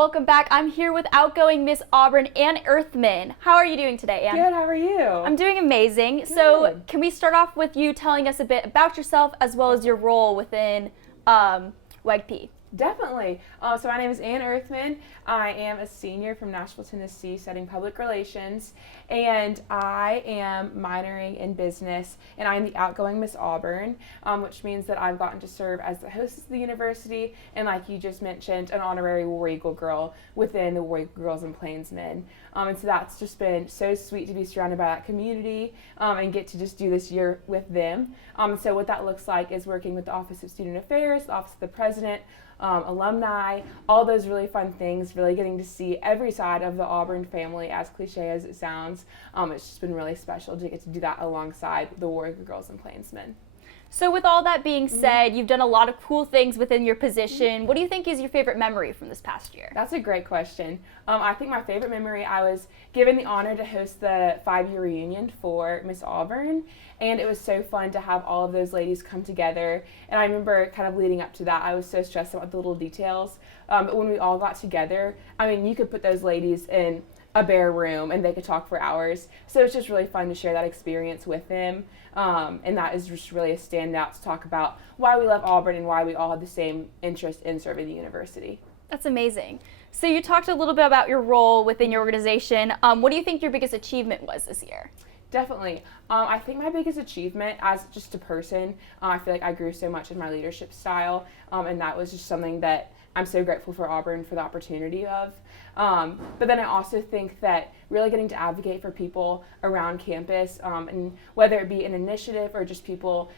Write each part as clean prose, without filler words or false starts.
welcome back. I'm here with outgoing Miss Auburn Anne Earthman. How are you doing today, Anne? Good, how are you? I'm doing amazing. Good. So can we start off with you telling us a bit about yourself as well as your role within WEGP? Definitely. So my name is Anne Earthman. I am a senior from Nashville, Tennessee, studying public relations, and I am minoring in business, and I am the outgoing Miss Auburn, which means that I've gotten to serve as the hostess of the university, and like you just mentioned, an honorary War Eagle girl within the War Eagle Girls and Plainsmen. And so that's just been so sweet to be surrounded by that community and get to just do this year with them. So what that looks like is working with the Office of Student Affairs, the Office of the President, alumni, all those really fun things, really getting to see every side of the Auburn family, as cliche as it sounds. It's just been really special to get to do that alongside the War Eagle Girls and Plainsmen. So with all that being said, you've done a lot of cool things within your position. What do you think is your favorite memory from this past year? That's a great question. I think my favorite memory, I was given the honor to host the 5-year reunion for Miss Auburn, and it was so fun to have all of those ladies come together. And I remember kind of leading up to that, I was so stressed about the little details, but when we all got together, I mean, you could put those ladies in a bare room and they could talk for hours. So it's just really fun to share that experience with them. And that is just really a standout to talk about why we love Auburn and why we all have the same interest in serving the university. That's amazing. So you talked a little bit about your role within your organization. What do you think your biggest achievement was this year? Definitely. I think my biggest achievement as just a person, I feel like I grew so much in my leadership style, and that was just something that I'm so grateful for Auburn for the opportunity of. But then I also think that really getting to advocate for people around campus, and whether it be an initiative or just people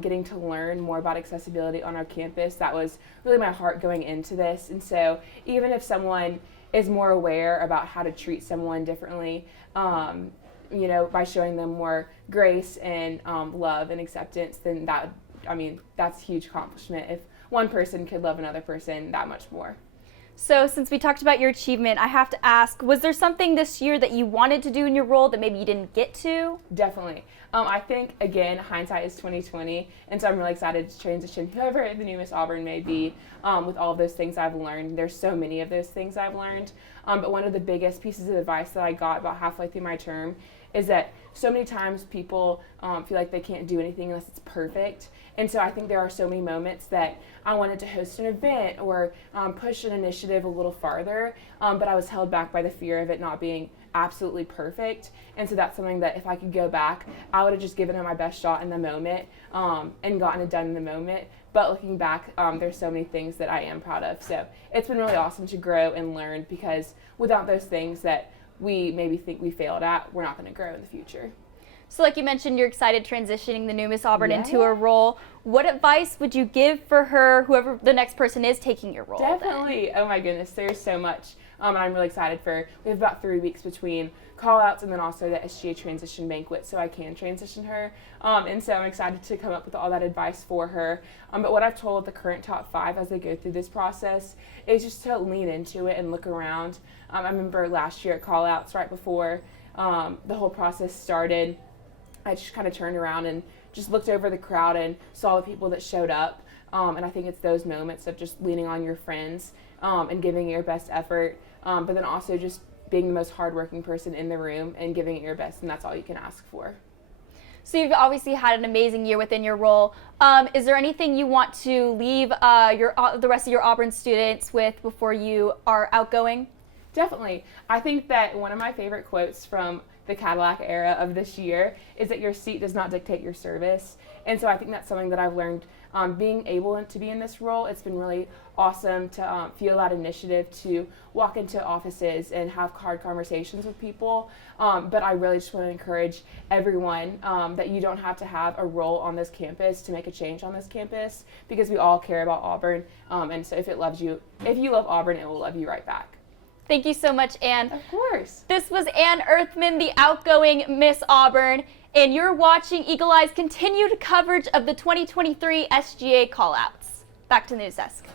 getting to learn more about accessibility on our campus, that was really my heart going into this. And so even if someone is more aware about how to treat someone differently, you know, by showing them more grace and love and acceptance, then that, I mean, that's a huge accomplishment if one person could love another person that much more. So since we talked about your achievement, I have to ask, was there something this year that you wanted to do in your role that maybe you didn't get to? Definitely. I think, again, hindsight is 20/20, and so I'm really excited to transition whoever the new Miss Auburn may be with all of those things I've learned. There's so many of those things I've learned, but one of the biggest pieces of advice that I got about halfway through my term is that so many times people feel like they can't do anything unless it's perfect. And so I think there are so many moments that I wanted to host an event or push an initiative a little farther, but I was held back by the fear of it not being absolutely perfect. And so that's something that if I could go back, I would have just given it my best shot in the moment and gotten it done in the moment. But looking back, there's so many things that I am proud of. So it's been really awesome to grow and learn, because without those things that we maybe think we failed at, we're not going to grow in the future. So like you mentioned, you're excited transitioning the new Miss Auburn into a role. What advice would you give for her, whoever the next person is taking your role? Definitely. Then? Oh my goodness, there's so much. And I'm really excited we have about 3 weeks between call-outs and then also the SGA transition banquet, so I can transition her. And so I'm excited to come up with all that advice for her. But what I've told the current top 5 as they go through this process is just to lean into it and look around. I remember last year at call-outs, right before the whole process started, I just kind of turned around and just looked over the crowd and saw the people that showed up. And I think it's those moments of just leaning on your friends and giving it your best effort, but then also just being the most hardworking person in the room and giving it your best, and that's all you can ask for. So you've obviously had an amazing year within your role. Is there anything you want to leave the rest of your Auburn students with before you are outgoing? Definitely. I think that one of my favorite quotes from the Cadillac era of this year is that your seat does not dictate your service. And so I think that's something that I've learned being able to be in this role. It's been really awesome to feel that initiative to walk into offices and have hard conversations with people. But I really just want to encourage everyone that you don't have to have a role on this campus to make a change on this campus, because we all care about Auburn. And so if you love Auburn, it will love you right back. Thank you so much, Anne. Of course. This was Anne Earthman, the outgoing Miss Auburn, and you're watching Eagle Eye's continued coverage of the 2023 SGA callouts. Back to the news desk.